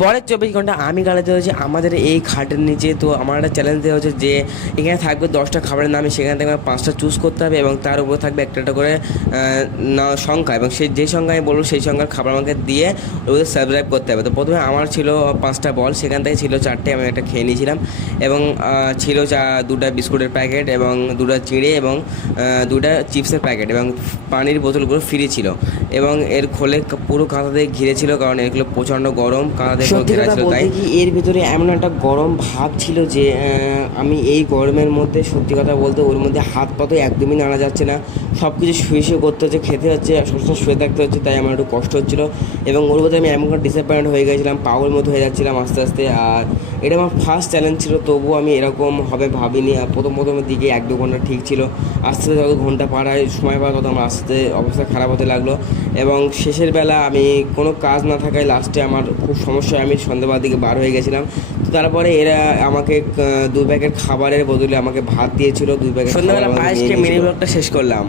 পরের চব্বিশ ঘণ্টা আমি গালাতে হচ্ছে আমাদের এই খাটের নিচে। তো আমার একটা চ্যালেঞ্জ দেওয়া হচ্ছে যে এখানে থাকবে দশটা খাবারের নামে সেখান থেকে পাঁচটা চুজ করতে হবে এবং তার উপরে থাকবে একটা একটা করে সংখ্যা এবং সেই যে সংখ্যা আমি বলব সেই সংখ্যার খাবার আমাকে দিয়ে ওদের সাবস্ক্রাইব করতে হবে। তো প্রথমে আমার ছিল পাঁচটা বল সেখান থেকে ছিল চারটে, আমি একটা খেয়ে নিয়েছিলাম এবং ছিল চা, দুটা বিস্কুটের প্যাকেট এবং দুটা চিড়ে এবং দুটা চিপসের প্যাকেট এবং পানির বোতলগুলো ফ্রি ছিল এবং এর খোলে পুরো কাঁথা দিয়ে ঘিরেছিল কারণ এগুলো প্রচণ্ড গরম, কাঁথা সত্যি কথা বলতে কি এর ভিতরে এমন একটা গরম ভাব ছিল যে আমি এই গরমের মধ্যে সত্যি কথা বলতে ওর মধ্যে হাত পা তো একদমই নাড়া যাচ্ছে না। সব কিছু শুয়ে শুয়ে করতে হচ্ছে খেতে হচ্ছে সবসময় শুয়ে থাকতে হচ্ছে তাই আমার একটু কষ্ট হচ্ছিল। এবং ওর মধ্যে আমি এমন ডিসঅ্যাপয়েন্ট হয়ে গেছিলাম পাগল মতো হয়ে যাচ্ছিলাম আস্তে আস্তে আর এটা আমার ফার্স্ট চ্যালেঞ্জ ছিল তবুও আমি এরকম হবে ভাবিনি। আর প্রথম প্রথমের দিকে এক দু ঘণ্টা ঠিক ছিল আস্তে আস্তে যত ঘণ্টা পাড়ায় সময় পাওয়া তত আমার আস্তে অবস্থা খারাপ হতে লাগল। এবং শেষের বেলা আমি কোনো কাজ না থাকায় লাস্টে আমার খুব সমস্যায় আমি সন্ধ্যাবেলার দিকে বার হয়ে গেছিলাম। তো তারপরে এরা আমাকে দু প্যাকেট খাবারের বদলে আমাকে ভাত দিয়েছিল দুই প্যাকেট সন্ধ্যাবেলা পায়েসকে মিনি। ব্লগটা শেষ করলাম।